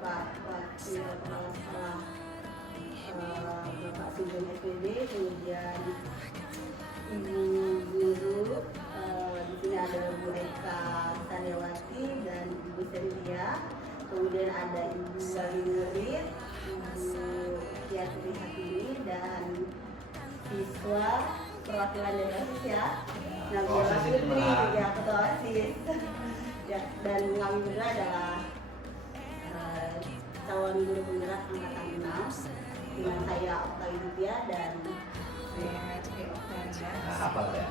Bapak Wakil Kepala Sekolah Bapak Sugeng SPD, kemudian Ibu Guru, di sini ada Bu Eka Saryawati dan Ibu Cynthia, kemudian ada Ibu Wali Nurit, Ibu Kiatri Hatimi, dan siswa perwakilan dari OSIS ya, Nabila Putri, ya ketua OSIS, ya, dan kami berdua adalah calon guru penggerak angkatan 6 dengan saya Okta Widya dan hafal ya.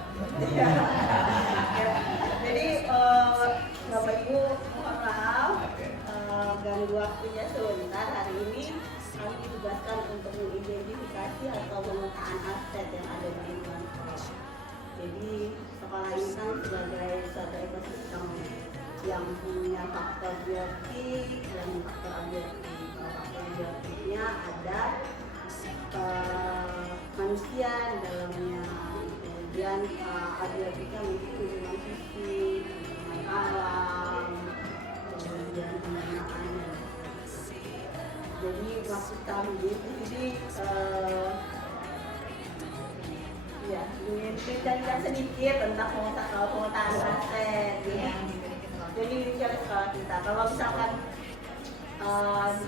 Jadi Bapak Ibu mohon maaf ganggu waktunya sebentar. Hari ini kami ditugaskan untuk mengidentifikasi atau memetaan aset yang ada di lingkungan sekolah. Jadi sekolah ini kan sebagai suatu ekosistem yang punya faktor biotik dan faktor abiotik. Faktor biotiknya ada manusia di dalamnya, kemudian abiotiknya mungkin lingkungan fisik, lingkungan alam, kemudian pendanaan. Jadi maksud kami di sini ya ingin ceritakan sedikit tentang pemetaan aset. Jadi ini oleh sekolah kita. Kalau misalkan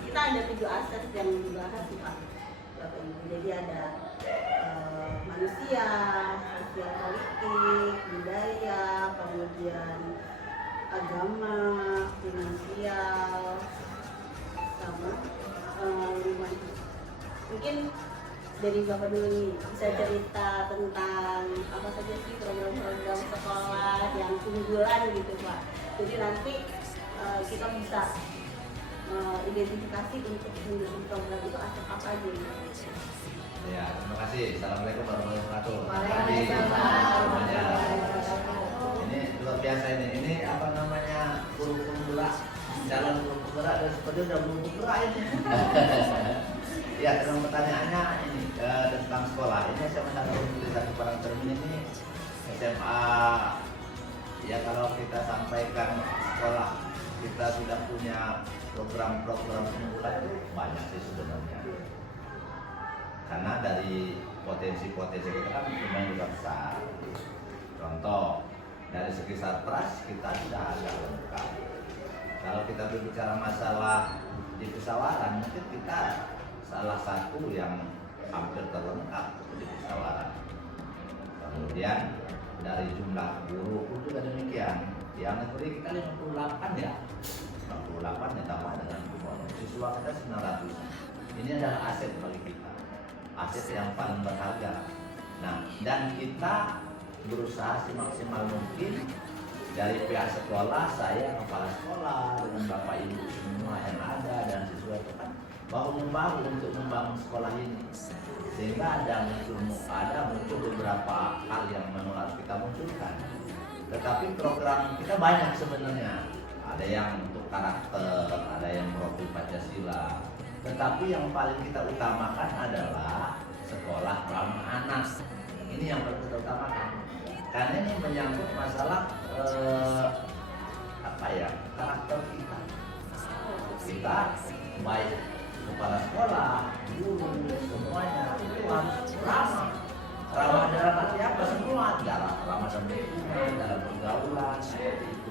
kita ada 7 aset yang dibahas sih Pak. Jadi ada manusia, sosial politik, budaya, kemudian agama, finansial, sama lingkungan. Mungkin dari Bapak dulu nih bisa cerita tentang apa saja sih program-program sekolah yang unggulan gitu Pak. Jadi nanti kita bisa identifikasi untuk mendukung program itu apa aja gitu. Ya, terima kasih. Assalamualaikum warahmatullahi wabarakatuh. Waalaikumsalam. Ini luar biasa ini. Ini apa namanya, guru penggerak, calon guru penggerak, dan seperti udah guru penggerak ini. Ya, tentang pertanyaannya ini tentang sekolah. Ini saya menanggapi tulisan barang termin ini SMA. Ya, kalau kita sampaikan sekolah, kita sudah punya program-program unggulan itu banyak sih sebenarnya. Karena dari potensi-potensi kita kan lumayan juga besar. Contoh, dari segi sarpras kita sudah agak lengkap. Kalau kita berbicara masalah di pesawaran, mungkin kita salah satu yang hampir terlengkap di pesawaran. Kemudian dari jumlah guru pun juga demikian. Yang negeri kita 58 ya. 58 ya, tambah dengan siswa kita 900. Ini adalah aset bagi kita, aset yang paling berharga. Nah, dan kita berusaha semaksimal mungkin dari pihak sekolah, saya kepala sekolah dengan bapak ibu semua yang ada dan siswa itu kan bahu-membahu untuk membangun sekolah ini, sehingga ada muncul beberapa hal yang memang harus kita munculkan. Tetapi program kita banyak sebenarnya. Ada yang untuk karakter, ada yang profil Pancasila. Tetapi yang paling kita utamakan adalah sekolah ramah anak. Ini yang perlu kita utamakan. Karena ini menyangkut masalah karakter kita. Kita baik kepala sekolah, guru, semuanya itu harus ramah. Ramah dalam arti apa? Semua ramah dalam lingkungan, dalam pergaulan, seperti itu.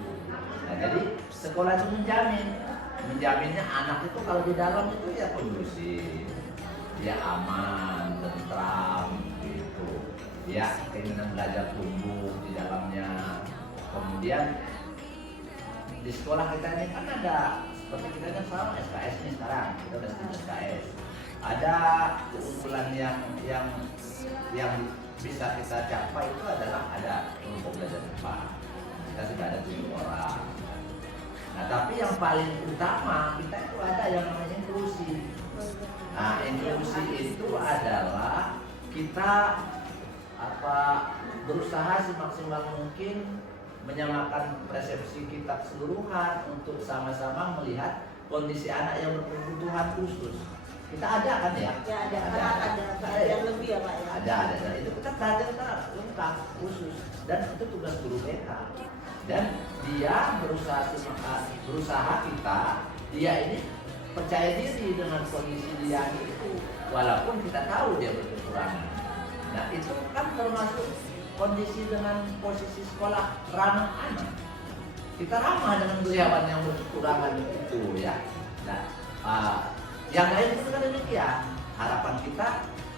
Nah, jadi sekolah itu menjaminnya anak itu kalau di dalam itu ya kondusif, dia aman, tentram, gitu. Ya keinginan belajar tumbuh di dalamnya. Kemudian di sekolah kita ini kan ada, seperti kita kan selama SKS ini sekarang kita udah SKS. Ada keunggulan yang bisa kita capai itu adalah ada kelompok belajar cepat. Kita sudah ada 7 orang. Nah, tapi yang paling utama kita itu ada yang namanya inklusi. Nah, inklusi itu adalah kita berusaha semaksimal mungkin menyamakan persepsi kita keseluruhan untuk sama-sama melihat kondisi anak yang berkebutuhan khusus. Kita ada kan ya? Ya ada yang lebih ya Pak ya? Ada. Dan itu kita belajar lengkap khusus. Dan itu tugas guru BK. Dan dia berusaha kita, dia ini percaya diri dengan kondisi dia itu, walaupun kita tahu dia berkekurangan. Nah itu kan termasuk kondisi dengan posisi sekolah ramah anak. Kita ramah dengan karyawan yang berkekurangan itu ya. Nah yang lain itu kan demikian. Harapan kita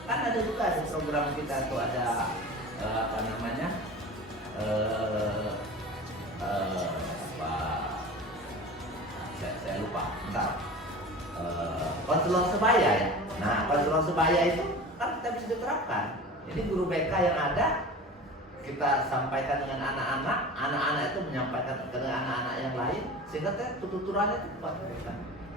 kan ada juga di program kita tuh ada apa namanya saya lupa, bentar. Konselor sebaya ya. Nah, konselor sebaya itu kan kita bisa diterapkan. Jadi guru BK yang ada kita sampaikan dengan anak-anak, anak-anak itu menyampaikan dengan anak-anak yang lain, sehingga tuturannya itu kuat mereka.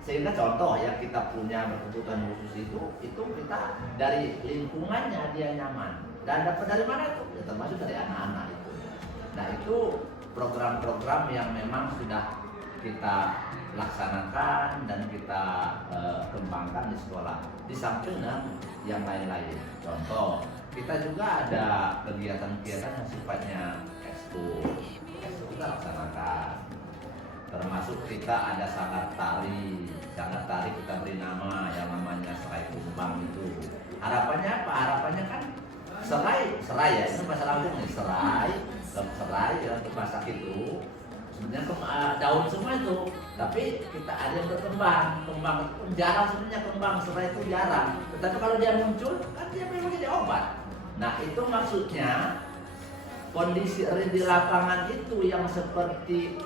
Sehingga contoh yang kita punya berkebutuhan khusus itu kita dari lingkungannya dia nyaman. Dan dapat dari mana itu? Ya, termasuk dari anak-anak itu. Nah itu program-program yang memang sudah kita laksanakan dan kita kembangkan di sekolah. Di samping yang lain-lain. Contoh, kita juga ada kegiatan-kegiatan yang sifatnya ekskul kita laksanakan. Termasuk kita ada sanggar tari kita beri nama yang namanya serai kumbang itu. Harapannya apa? Harapannya kan serai ya, itu bahasa Lampung nih, serai yang dimasak itu sebenarnya daun semua itu, tapi kita ada yang berkembang, kembang jarang sebenarnya kembang serai itu jarang, tetapi kalau dia muncul kan dia memang jadi obat. Nah itu maksudnya kondisi di lapangan itu yang seperti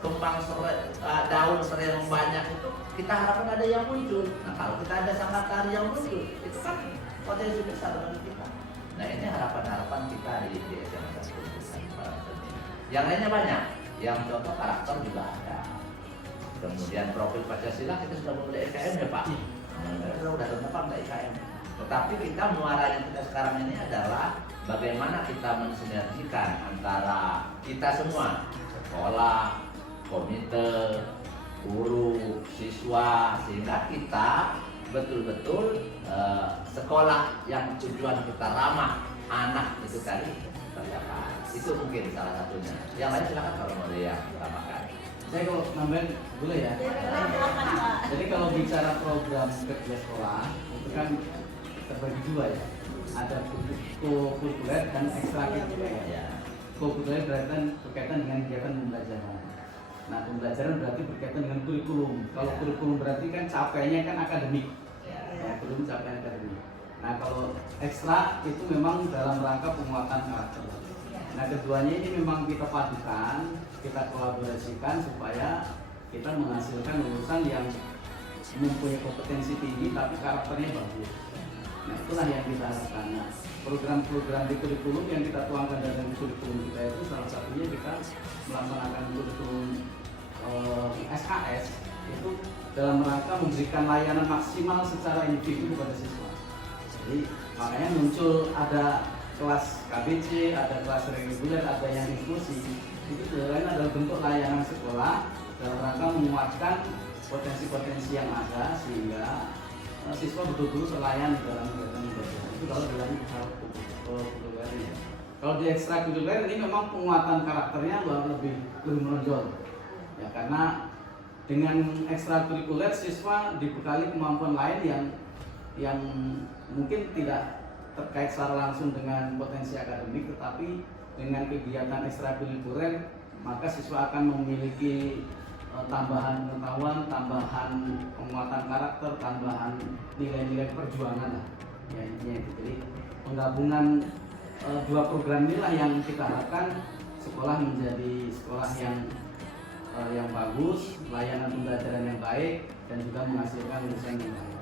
kembang serai, daun serai yang banyak itu kita harapkan ada yang muncul. Nah kalau kita ada sanggar tari yang muncul itu kan potensi besar bagi kita. Nah ini harapan-harapan kita di SMA 1. Yang lainnya banyak. Yang contoh karakter juga ada. Kemudian profil Pancasila kita sudah mulai IKM ya Pak. Kita sudah tentang IKM. Tetapi kita muaranya kita sekarang ini adalah bagaimana kita mensinergikan antara kita semua, sekolah, komite, guru, siswa, sehingga kita betul-betul sekolah yang tujuan kita ramah anak itu tadi tercapai. Itu mungkin salah satunya. Yang lain silakan kalau mau yang tambahkan. Saya kalau nambahin boleh ya. Jadi kalau bicara program kerja sekolah itu kan terbagi dua ya. Ada co-kurikuler dan ekstrakurikuler. Ya. Co-kurikuler berkaitan dengan kegiatan pembelajaran. Nah pembelajaran berarti berkaitan dengan kurikulum. Kalau kurikulum berarti kan capaiannya kan akademik. Kurikulum capaian akademik. Nah kalau ekstra itu memang dalam rangka penguatan karakter. Nah keduanya ini memang kita padukan, kita kolaborasikan supaya kita menghasilkan lulusan yang mempunyai kompetensi tinggi tapi karakternya bagus. Nah itulah yang kita harapkan. Nah, program-program di kurikulum yang kita tuangkan dalam kurikulum kita itu salah satunya kita melaksanakan kurikulum SKS itu dalam rangka memberikan layanan maksimal secara individu kepada siswa. Jadi makanya muncul ada kelas KBC, ada kelas reguler, ada yang inklusi. Itu sebenarnya adalah bentuk layanan sekolah dalam rangka menguatkan potensi-potensi yang ada sehingga siswa betul-betul terlayani dalam kegiatan belajar. Itu kalau dalam hal kurikuler ya. Kalau di ekstrakurikuler ini memang penguatan karakternya lebih menonjol. Ya karena dengan ekstrakurikuler siswa dibekali kemampuan lain yang mungkin tidak terkait secara langsung dengan potensi akademik, tetapi dengan kegiatan ekstrakurikuler maka siswa akan memiliki tambahan pengetahuan, tambahan penguatan karakter, tambahan nilai-nilai perjuangan lah. Ya intinya itu. Jadi penggabungan dua program inilah yang kita harapkan sekolah menjadi sekolah yang bagus, layanan pembelajaran yang baik dan juga menghasilkan lulusan yang baik.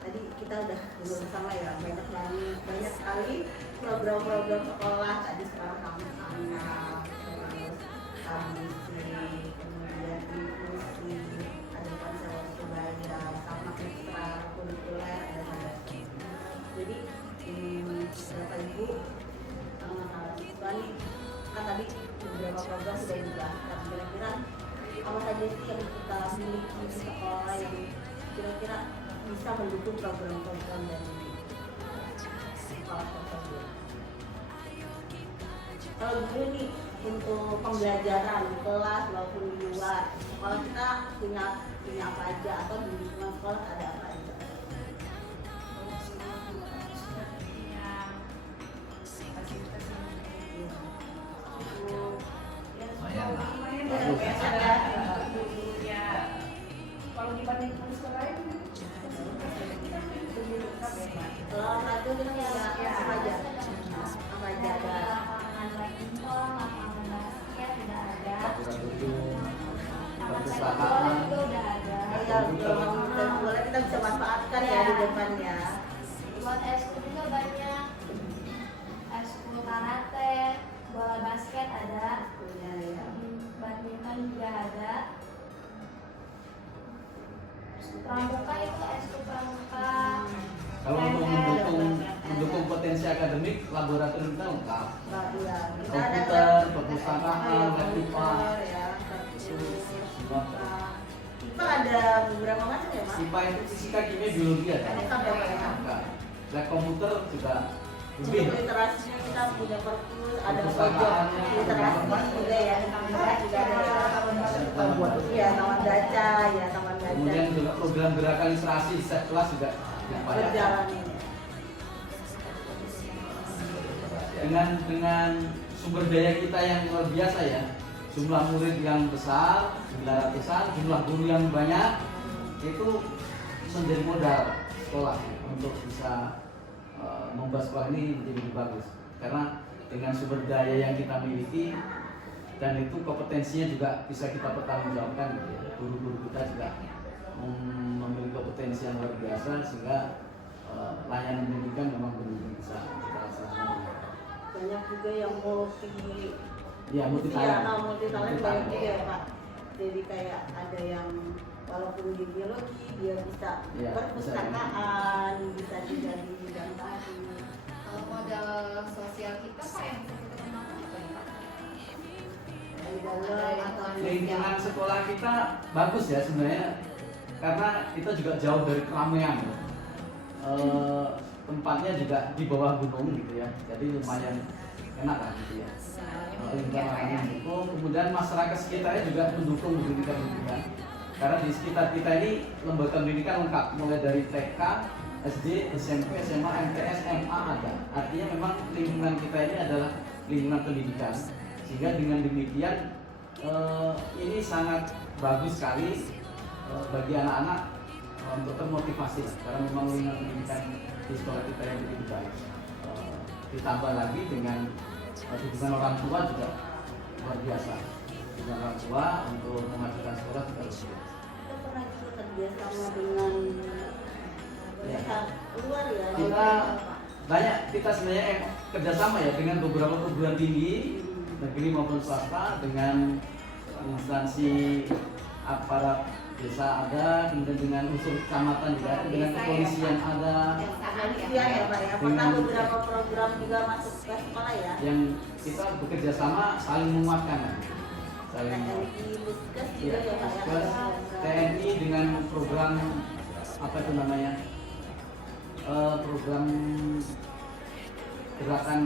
Tadi kita udah bersama ya banyak sekali program-program sekolah tadi sekarang anak-anak terus KBC kemudian inklusi ada konselor sebaya sama ekstra kurikuler ada sanggar. Jadi beberapa ibu siswa nih kan tadi beberapa program sudah dibahas kira-kira apa saja sih yang kita miliki di sekolah yang kira-kira bisa mendukung program-program dari sekolah tersebut. kalau dulu nih untuk pembelajaran di kelas maupun di luar, kalau kita punya apa aja atau di lingkungan sekolah ada apa aja? Lumayan lah. Kalau dibanding sekolah lain, Kalau satu kita punya apa aja? Apa aja ada? Perpustakaan, Ya, boleh kita bisa manfaatkan ya di depan ya. buat eskul juga banyak, eskul karate, bola basket ada, Ya, ya. badminton juga ada. Pramuka itu eskul pramuka. kalau untuk mendukung potensi akademik, laboratorium kita lengkap. Nah, iya. Kita ada Komputer, perpustakaan, lab IPA. ya, Semua. IPA ada beberapa macam ya, Mas? IPA itu fisika, kimia, biologi ada. Ada berapa ya? Lengkap. Lab komputer juga Untuk lebih. literasinya kita punya perpus, ada pojok Perpustakaannya, literasi juga ya, juga ada ya, taman baca ya, taman baca Kemudian juga program gerakan literasi setiap kelas juga diupayakan. berjalan ini. Dengan sumber daya kita yang luar biasa ya, jumlah murid yang besar, 900-an, jumlah guru yang banyak, itu menjadi modal sekolah untuk bisa membuat sekolah ini menjadi lebih bagus. Karena dengan sumber daya yang kita miliki dan itu kompetensinya juga bisa kita pertanggungjawabkan gitu ya. Guru-guru kita juga memiliki kompetensi yang luar biasa sehingga layanan pendidikan memang benar-benar bisa kita laksanakan. Banyak juga yang multi talent. multi talent banyak juga ya, Pak. Jadi kayak ada yang walaupun di biologi dia bisa Iya, perpustakaan, bisa juga di bidang tadi. Kalau modal sosial kita Pak yang bisa kita kembangkan apa ya Pak? Di dalam atau di Lingkungan sekolah kita bagus ya sebenarnya karena kita juga jauh dari keramaian. Tempatnya juga di bawah gunung gitu ya, jadi lumayan enak lah gitu ya. Lingkungan yang mendukung, kemudian masyarakat sekitarnya juga mendukung pendidikan. Karena di sekitar kita ini lembaga pendidikan lengkap, mulai dari TK, SD, SMP, SMA, MTS, MA ada. Artinya memang lingkungan kita ini adalah lingkungan pendidikan. Sehingga dengan demikian ini sangat bagus sekali bagi anak-anak untuk termotivasi lah. Karena memang lingkungan pendidikan di sekolah kita yang begitu baik. Ditambah lagi dengan dukungan orang tua juga luar biasa. Dukungan orang tua untuk memajukan sekolah juga luar biasa. Kita pernah juga kerjasama dengan pihak luar ya. Kita banyak, kita sebenarnya kerjasama ya dengan beberapa perguruan tinggi negeri maupun swasta, dengan instansi aparat desa ada, kemudian dengan unsur kecamatan juga ada, dengan kepolisian ada, Iya ya, Pak ya. Pernah beberapa program juga masuk ke sekolah ya. yang kita bekerja sama saling menguatkan lah. Saling TNI, Puskes ya, juga ya, Pak ya. Puskes, TNI dengan program apa itu namanya, program gerakan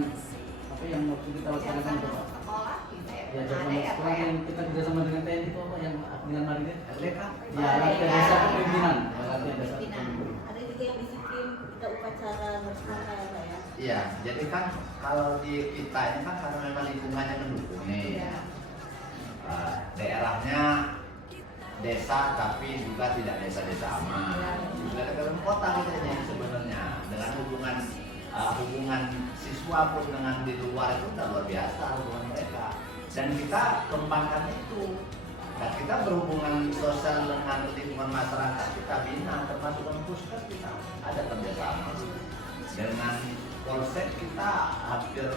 apa yang waktu kita laksanakan itu Pak? Sekolah gitu ya. Ya, Ada zaman ya sekolah Pak ya. yang kita kerjasama dengan TNI itu apa yang dengan Marinir? LDK. Ya, latihan dasar kepemimpinan. Ya, latihan dasar kepemimpinan. Ada juga yang disiplin kita upacara bersama ya, Pak ya. Iya, jadi kan kalau di kita ini kan karena memang lingkungannya mendukung nih. Iya. Daerahnya desa tapi juga tidak desa-desa aman. Juga dalam kota kita ini sebenarnya dengan hubungan siswa pun dengan di luar itu udah luar biasa hubungan mereka. Dan kita kembangkan itu. Dan kita berhubungan sosial dengan lingkungan masyarakat, kita bina, termasuk dengan puskes kita ada kerjasama. Dengan polsek kita hampir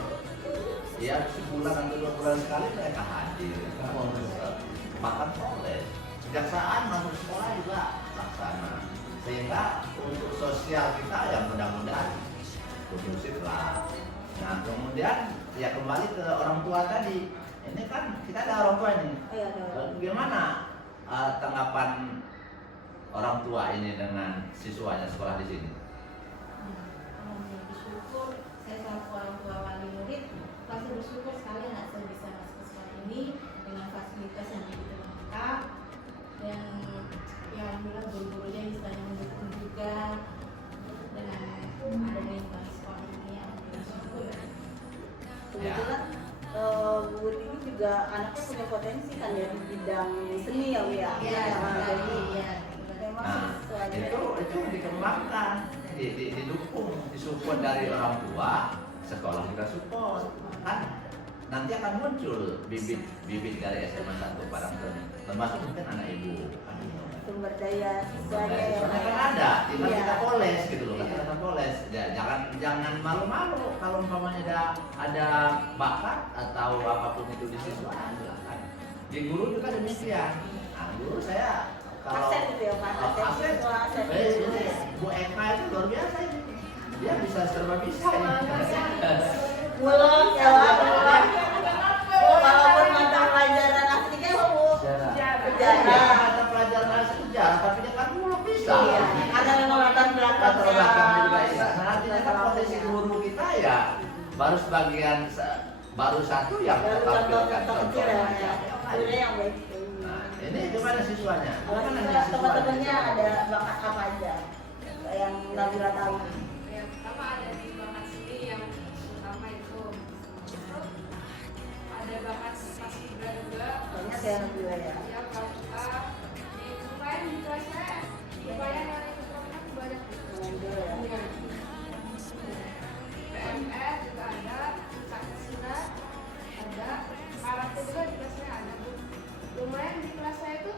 ya sebulan atau 2 bulan sekali mereka hadir. Bahkan polres, kejaksaan masuk sekolah juga laksana. Sehingga untuk sosial kita yang mudah-mudahan kondusif lah. Nah kemudian ya kembali ke orang tua tadi. Ini kan kita ada orang tua ini. Iya, ada. Bagaimana tanggapan orang tua ini dengan siswanya sekolah di sini? Bersyukur saya selaku orang tua wali murid pasti bersyukur sekali anak saya bisa masuk ke sekolah ini dengan fasilitas yang begitu lengkap dan ya alhamdulillah guru-gurunya istilahnya mendukung juga dengan adanya lingkungan sekolah ini alhamdulillah syukur. Kebetulan Bu ini juga anaknya punya potensi kan ya di bidang seni ya Bu ya. Iya, Jadi iya. memang Nah, sesuai itu dikembangkan, didukung, disupport dari orang tua, sekolah juga support, kan nanti akan muncul bibit dari SMA 1 Parangtritis, termasuk mungkin anak ibu. sumber daya siswanya Dari ya. sekolah kan ada, tinggal Iya. kita poles gitu loh, kita poles. Jangan malu-malu kalau umpamanya ada bakat atau apapun itu di siswa, silakan. Di guru juga demikian. Nah, guru saya kalau Aset gitu ya Pak, aset siswa, aset guru. ini Bu Eka itu luar biasa ini. Dia bisa serba bisa ini. Mulung ya Pak. Walaupun mata pelajaran aslinya Bu Sejarah. Dia sejarah. ada pelajaran sejarah, tapi dia kan muluk bisa. Iya, karena memang latar Latar belakangnya juga belakangnya. bisa. Nah, artinya kan potensi guru kita ya baru sebagian baru satu yang Baru tampilkan contoh kecil ya, contohnya. sebenarnya yang baik. Nah, ini gimana siswanya? Kalau Gimana siswa nih siswanya? teman-temannya ada bakat apa aja yang Nabila tahu? Yang pertama ada di bakat seni yang utama itu ada bakat paskibra juga. Banyak ya Nabila ya. Ya pramuka lumayan di kelas saya lumayan yang ikut pramuka banyak. Nabila ya. Iya. PMR juga ada, Saksina ada, karate juga di kelas saya ada Bu. Lumayan di kelas saya itu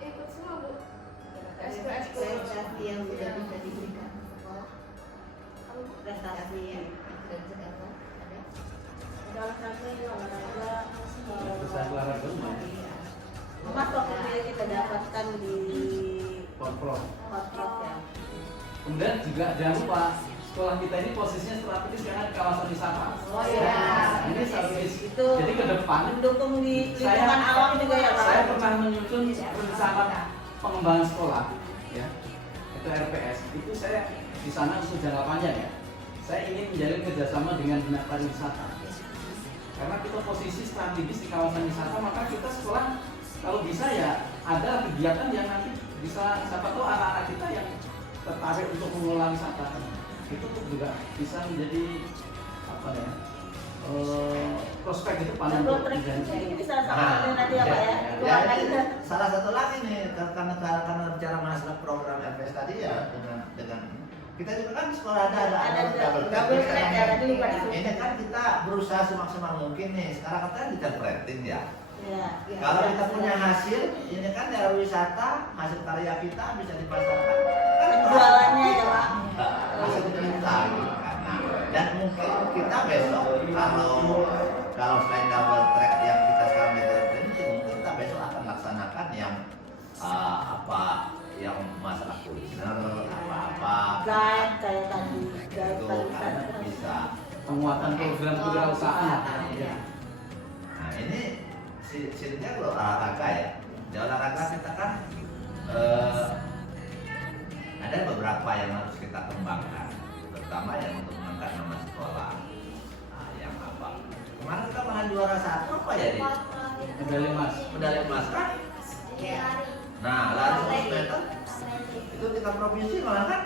ikut semua Bu. Prestasi yang sudah bisa diberikan ke sekolah. Prestasi ya. Olahraga ya olahraga. Besar olahraga lumayan. Emas waktu itu kita dapatkan di Kontrol. Hotpot ya. Kemudian juga jangan lupa sekolah kita ini posisinya strategis karena di kawasan wisata. Oh iya. Ini strategis. Itu Jadi ke depan mendukung di Saya- lingkungan alam juga ya Pak. saya pernah menyusun rencana pengembangan sekolah, ya, itu RPS. Itu saya di sana untuk jangka panjang ya. Saya ingin menjalin kerjasama dengan dinas pariwisata. Karena kita posisi strategis di kawasan wisata, maka kita sekolah kalau bisa ya ada kegiatan yang nanti bisa siapa tahu anak-anak kita yang tertarik untuk mengelola wisata. Itu juga bisa menjadi apa ya? Prospek itu paling Dan ini bisa sama dengan nanti ya Pak ya. Ya, Keluarga ini kita. salah satu lagi nih karena bicara masalah program FS tadi ya dengan kita juga kan sekolah ada double track ya, tadi lupa disebut. ini kan kita berusaha semaksimal mungkin nih. Sekarang kan detail rating ya. Iya. Kalau kita punya hasil, ini kan daerah wisata, hasil karya kita bisa dipasarkan. Kan Jualannya ya Pak. hasil kita gitu kan. Nah, dan mungkin kita besok kalau selain double track yang kita sekarang ini mungkin kita besok akan laksanakan yang yang masalah kuliner apa Guide kayak tadi, guide itu kan pariwisata. bisa. penguatan program kewirausahaan. Iya. Nah ini sininya kalau olahraga ya, di olahraga kita kan ada beberapa yang harus kita kembangkan, terutama yang untuk mengangkat nama sekolah. Nah, yang apa? Kemarin kita malah juara satu apa ya di Medali emas. medali emas kan? Nah lari 100 meter itu tingkat provinsi malah kan?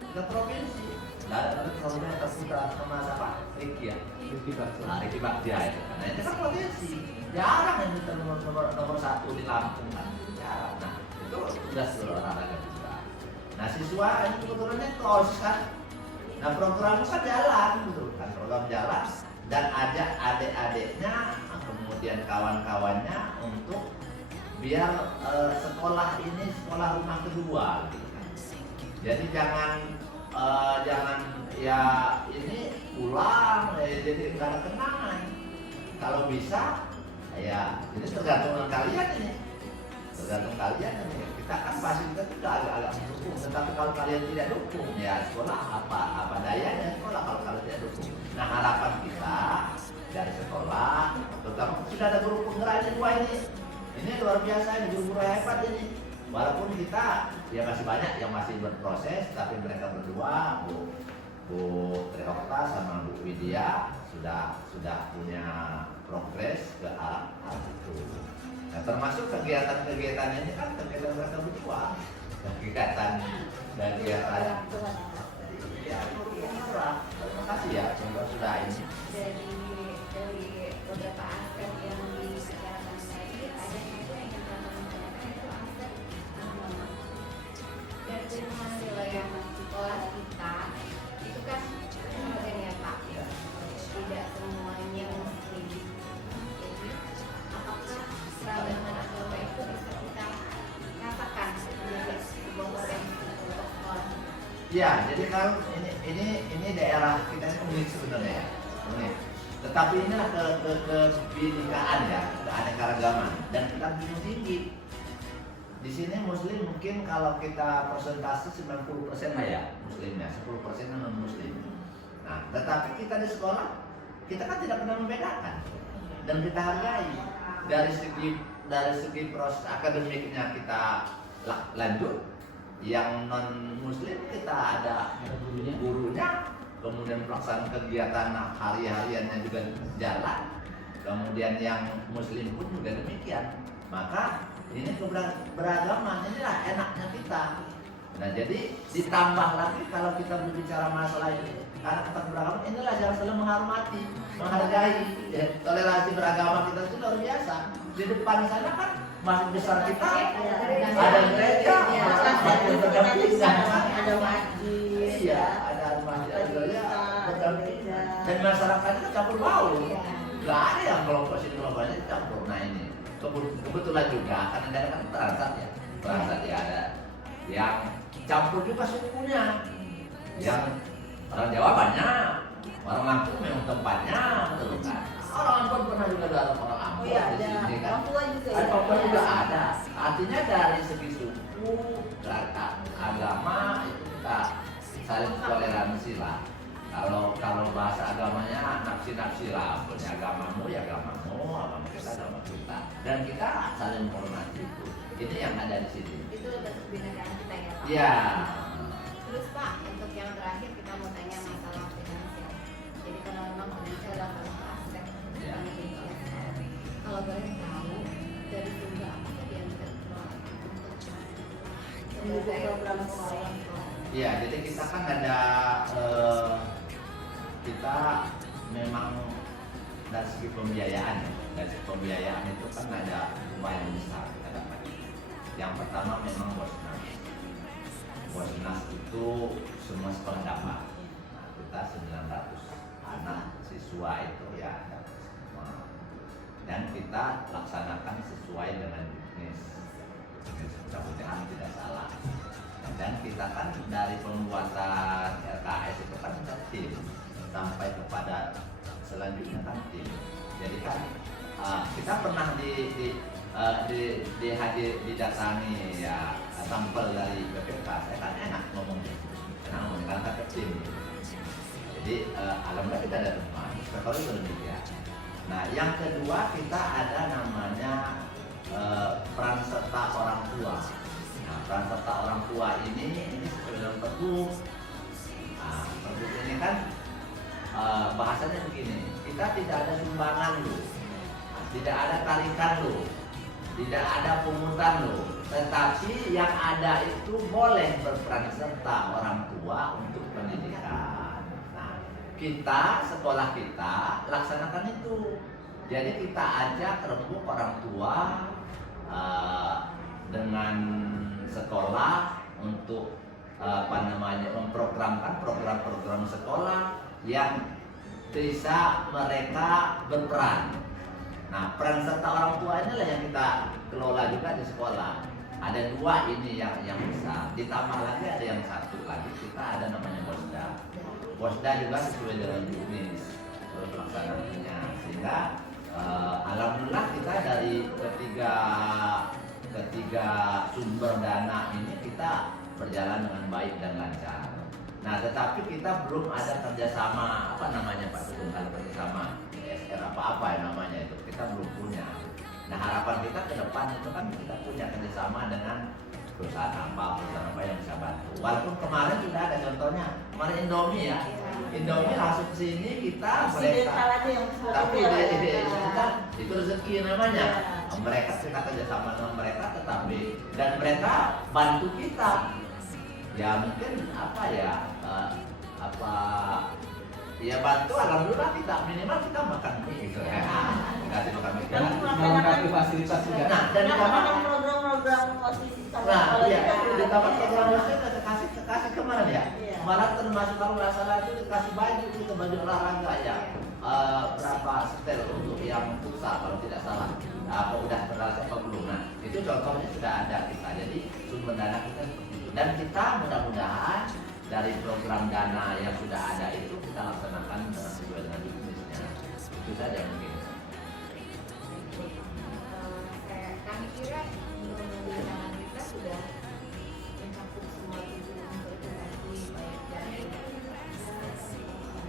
Tingkat provinsi. Lari 100 meter putra sama siapa? Ricky ya. Nah, Ricky Bagja itu kan. Nah, itu kan potensi. Jarang yang kita nomor satu di Lampung kan. Jarang. Nah, itu udah seluruh olahraga juga. Nah, siswa ini kebetulannya kos kan. Nah, programnya kan jalan gitu kan. Program jalan dan ajak adik-adiknya, kemudian kawan-kawannya untuk biar sekolah ini sekolah rumah kedua gitu kan. Jadi jangan ya ini pulang jadi nggak ada kenangan. Kalau bisa ya ini tergantung dengan kalian ini, tergantung kalian ini. Kita kan pasti kita juga agak-agak mendukung, tetapi kalau kalian tidak dukung ya sekolah apa dayanya sekolah kalau kalian tidak dukung. Nah harapan kita dari sekolah, terutama sudah ada guru penggerak ini dua ini luar biasa, ini guru-guru hebat ini. Walaupun kita ya masih banyak yang masih berproses, tapi mereka berdua Bu Bu Trihokta sama Bu Widya sudah punya progres ke arah itu. Nah, termasuk kegiatan-kegiatan ini kan kegiatan mereka berdua, kegiatan ya, murah. Terima kasih ya, contoh sudah ini. Dari beberapa aspek yang dibicarakan tadi, ada satu yang kita menceritakan itu aspek dari wilayah sekolah kita itu kan sebagai ya Pak, tidak semuanya muslim. Jadi apakah keragaman agama itu bisa kita rasakan menjadi sebuah potensi untuk sekolah? Ya, jadi kalau ini daerah kita ini unik sebenarnya ya, unik. Tetapi ini kebinekaan ya, keanekaragaman dan kita bingung tinggi. Di sini Muslim mungkin kalau kita persentase 90% lah ya Muslimnya, 10% non Muslim. Nah, tetapi kita di sekolah kita kan tidak pernah membedakan dan kita hargai dari segi proses akademiknya kita lanjut. Yang non Muslim kita ada gurunya, kemudian pelaksanaan kegiatan hari-hariannya juga jalan, kemudian yang Muslim pun juga demikian. Maka ini keberagaman, inilah enaknya kita. Nah, jadi ditambah lagi kalau kita berbicara masalah ini, karena kita beragama, inilah yang selalu menghormati, menghargai ya, toleransi beragama kita itu luar biasa. Di depan sana kan masjid besar kita ada gereja, ada masjid, iya, ada masjid, ada gereja, dan masyarakatnya campur baur. Gak ada yang kelompok sini kelompok ini campur. Nah ini kebetulan juga karena daerah kan Transat ya ada yang campur juga sukunya. Yang orang Jawa banyak, orang Lampung memang tempatnya, betul kan? Orang Ambon pernah juga ada orang Ambon di sini kan? Papua juga ada. Artinya dari segi suku, agama itu kita saling toleransi lah. Kalau bahasa agamanya nafsi lah, punya agamamu ya agamamu kita agama kita, dan kita saling menghormati itu. Ini yang ada di sini. Itu bentuk kebinekaan kita ya Pak. Iya. Terus Pak, untuk yang terakhir kita mau tanya masalah finansial. Jadi karena memang finansial adalah salah satu aspek yang penting. Kalau boleh tahu dari sumber apa sih yang bisa dikelola untuk program sekolah? Iya, jadi kita kan ada kita memang dari segi pembiayaan, itu kan ada lumayan besar kita dapat. Yang pertama memang Bosnas itu semua sekolah dapat. Nah, kita 900 anak siswa itu ya dapat semua. Dan kita laksanakan sesuai dengan bisnis mudah-mudahan tidak salah. Dan kita kan dari pembuatan RKS itu kan kita tim sampai kepada selanjutnya kan tim. Jadi kan kita pernah didatangi ya sampel dari BPK. Saya kan enak ngomong karena kita tim. Jadi alhamdulillah kita ada rumah. Sekolah itu demikian. Nah, yang kedua kita ada namanya peran serta orang tua. Nah, peran serta orang tua ini seperti dalam pergub. Nah, pergub ini kan bahasanya begini, kita tidak ada sumbangan loh, tidak ada tarikan loh, tidak ada pungutan loh, tetapi yang ada itu boleh berperan serta orang tua untuk pendidikan. Nah, kita, sekolah kita laksanakan itu. Jadi kita ajak rembuk orang tua dengan sekolah untuk memprogramkan program-program sekolah yang bisa mereka berperan. Nah, peran serta orang tua inilah yang kita kelola juga di sekolah. Ada dua ini yang besar. Ditambah lagi ada yang satu lagi, kita ada namanya Bosda. Bosda juga sesuai dengan bisnis pelaksanaannya. Sehingga alhamdulillah kita dari ketiga sumber dana ini kita berjalan dengan baik dan lancar. Nah, tetapi kita belum ada kerjasama Pak Tutung, kalau kerjasama SR apa yang namanya itu kita belum punya. Nah, harapan kita ke depan itu kan kita punya kerjasama dengan perusahaan apa yang bisa bantu. Walaupun kemarin sudah ada contohnya, kemarin Indomie ya. Indomie langsung ke sini kita mereka. Tapi itu rezeki namanya. Mereka kita kerjasama dengan mereka, tetapi dan mereka bantu kita. Ya mungkin apa ya ya bantu, alhamdulillah kita minimal kita makan mie gitu ya. Kasih makan mie. Dan melengkapi fasilitas juga. Nah, dan ditambahkan program-program posisi sama nah, sekolah iya, kita juga. ditambah programnya kasih kemarin ya. Iya. Malah termasuk kalau nggak salah itu dikasih baju itu baju olahraga ya. Berapa setel untuk yang futsal kalau tidak salah. Apa udah terasa apa belum? Nah, itu contohnya sudah ada kita. Jadi sumber dana kita seperti itu. Dan kita mudah-mudahan dari program dana yang sudah ada itu kita laksanakan sesuai dengan bisnisnya. Itu saja mungkin. Kami kira pembicaraan kita sudah mencakup semua tujuan berkomunikasi baik dari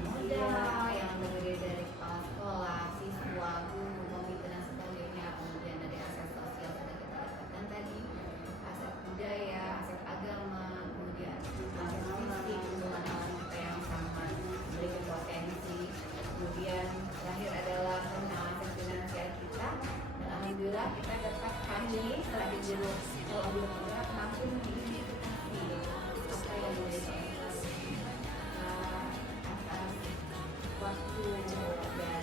modal yang terdiri dari kepala sekolah, siswa, guru, komite dan sebagainya. Kemudian dari aset sosial sudah kita dapatkan tadi, aset budaya, aset agama, kemudian aset fisik, hubungan alam kita yang sangat memiliki potensi. Kemudian terakhir adalah tentang aset finansial kita. Dan alhamdulillah kita dapat kami setelah dulu penggerak mampu mengidentifikasi apa yang menjadi atas waktu dan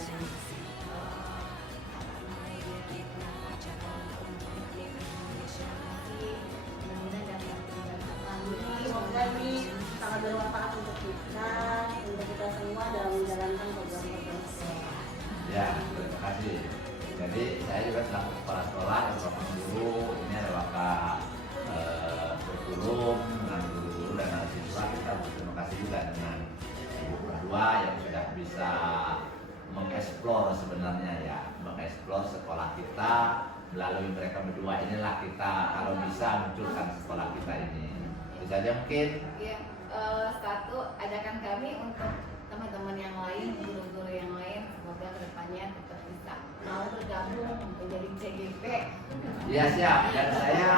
Semoga ini sangat bermanfaat untuk kita semua dalam menjalankan program-program sekolah. Ya, terima kasih. Jadi saya juga selaku kepala sekolah dan bapak guru ini adalah kurikulum dengan guru-guru dan anak siswa. Kita berterima kasih juga dengan ibu berdua yang sudah bisa mengeksplor sebenarnya ya, mengeksplor sekolah kita melalui mereka berdua. Inilah kita kalau bisa munculkan sekolah kita ini. Itu saja mungkin. Ya, satu ajakan kami untuk teman-teman yang lain, guru-guru yang lain, semoga kedepannya tetap bisa mau bergabung menjadi CGP. Ya siap. Dan saya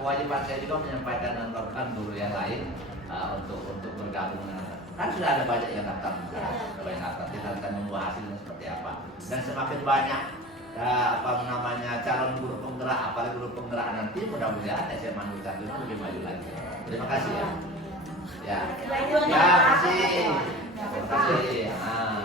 kewajiban saya juga menyampaikan dan melakukan guru yang lain untuk bergabung dengan. Kan sudah ada banyak yang daftar, banyak daftar. Kita akan membuat hasilnya seperti apa. Dan semakin banyak calon guru penggerak, apalagi guru penggerak nanti mudah-mudahan SMA Nusantara itu lebih maju lagi. Terima kasih ya. Ya, terima kasih. Terima kasih.